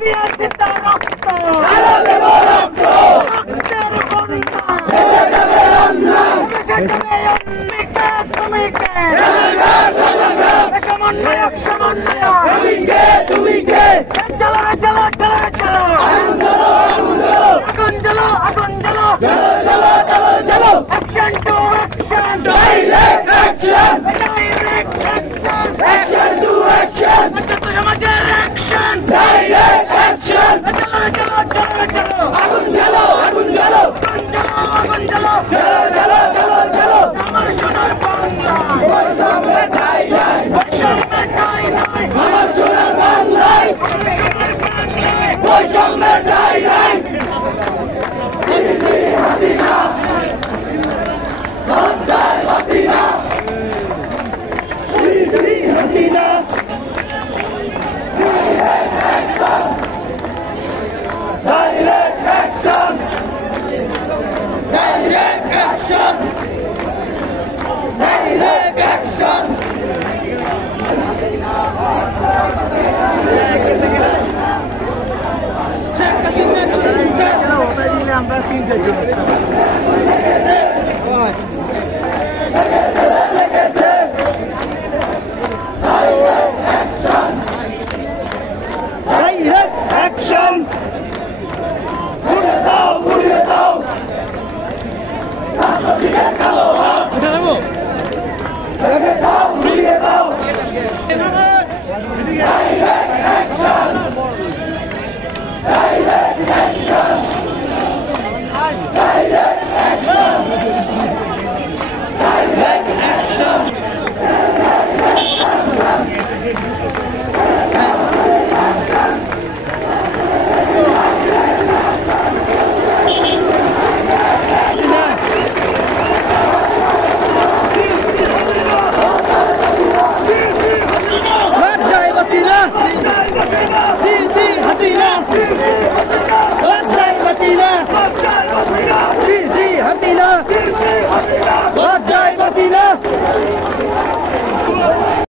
দিয়েছি তার রক্ত আরো দেব রক্ত রক্তের বন্যা ভেসে যাবে অন্যায় ভেসে যাবে অন্যকে তুমি কে সমন্বয়ক সমন্বয়ক তুমি কে চলো চলো চলো চলো আগুন জ্বালো আগুন জ্বালো জ্বালো action to action direct action direct action action to action ছাত্র সমাজের অ্যাকশন ডাইরেক্ট অ্যাকশন চলো চলো চলো চলো আগুন জ্বালো আগুন জ্বালো জ্বালো আমার সোনার বাংলা বৈষম্যের ঠাঁই নাই বৈষম্যের ঠাঁই নাই আমার সোনার বাংলায় সোনার বাংলায় বৈষম্যের ঠাঁই নাই হাসিনা লজ্জায় Hasina Hasina direct action direct action direct action লেগেছে ডাইরেক্ট অ্যাকশন উড়িয়ে দাও উড়িয়ে দাও উড়িয়ে দাও direct action direct action direct action direct action লজ্জায় হাসিনা সি সি হাসিনা লজ্জায় হাসিনা সি সি হাসিনা লজ্জায়